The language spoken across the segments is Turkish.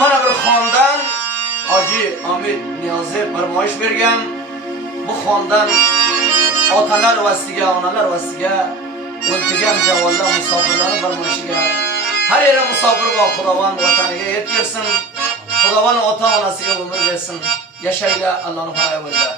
Mana bir xondan Hoji Omid Niyozi farmoyish bergan. Bu xondan otalar vasiga, onalar vasiga o'ltirgan javonlar musofirlarni farmoyishiga har yere musofir bor Xudovand vataniga yetkazsin. Xudovand ota-onasiga umr bersin. Yashaylar Allohning hayotiga.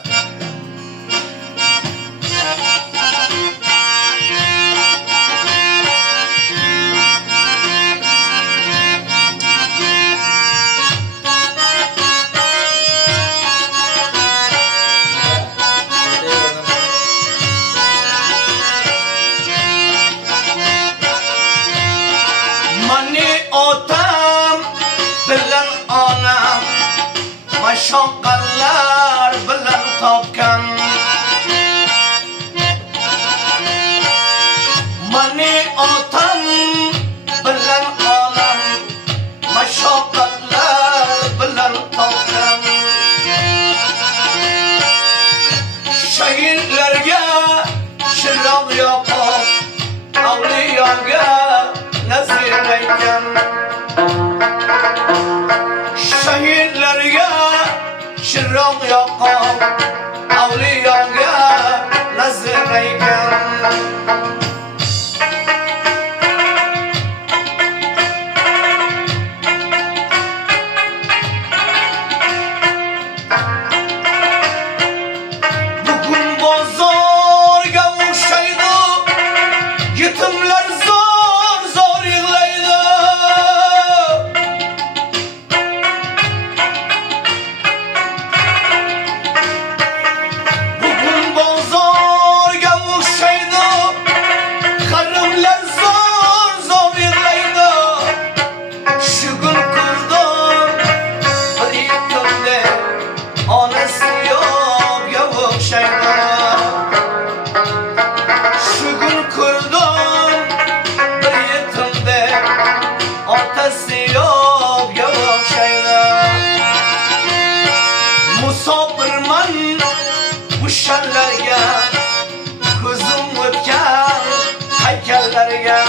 Maşaqqatlar bilan topgan mani otam bilan onam mashaqqatlar bilan topgan shahidlarga chiroq yoqib avliyoga nazir aytgan shahidlarga chiroq yoqib avliyoga nazir aytgan bugun bozorga o'xshaydi yetimlar zor yig'laydi musofirman mushallarga ko'zim o'tgan haykallarga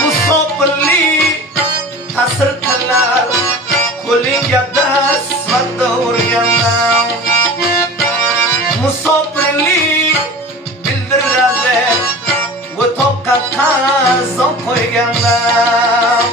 musofirlik ta'sir qilar qo'lingga dastmanda urganlar musofirlik bildiradi o'toqqa qazon qo'yganlar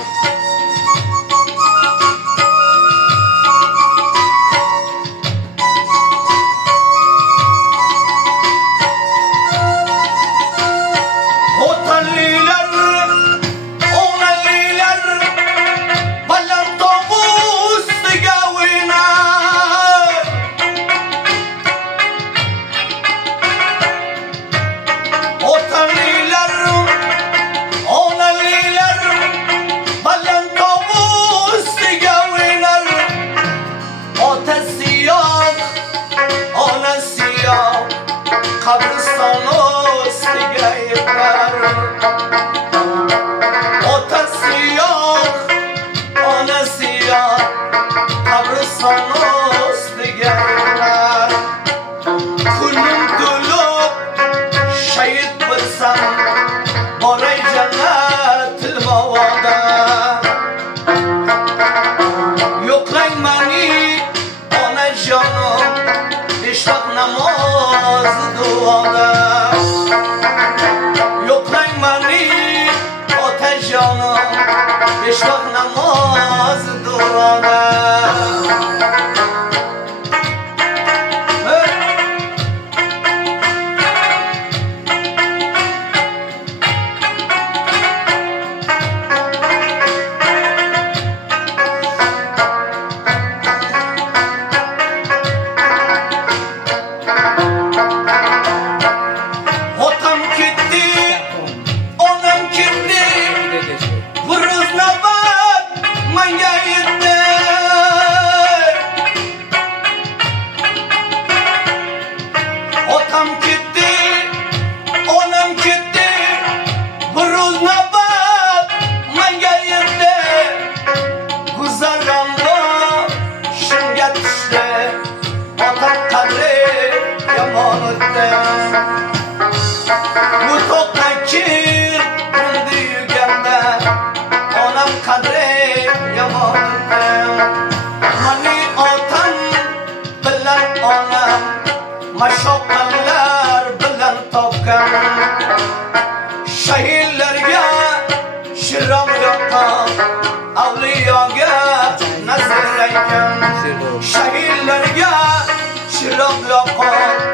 besh vaqt namoz duoda Manga yetti Maşoqanlar bilan topgan Şehirlerge şiram yoqqan Avliyoga nazar aytgan Şehirlerge şiram yoqqan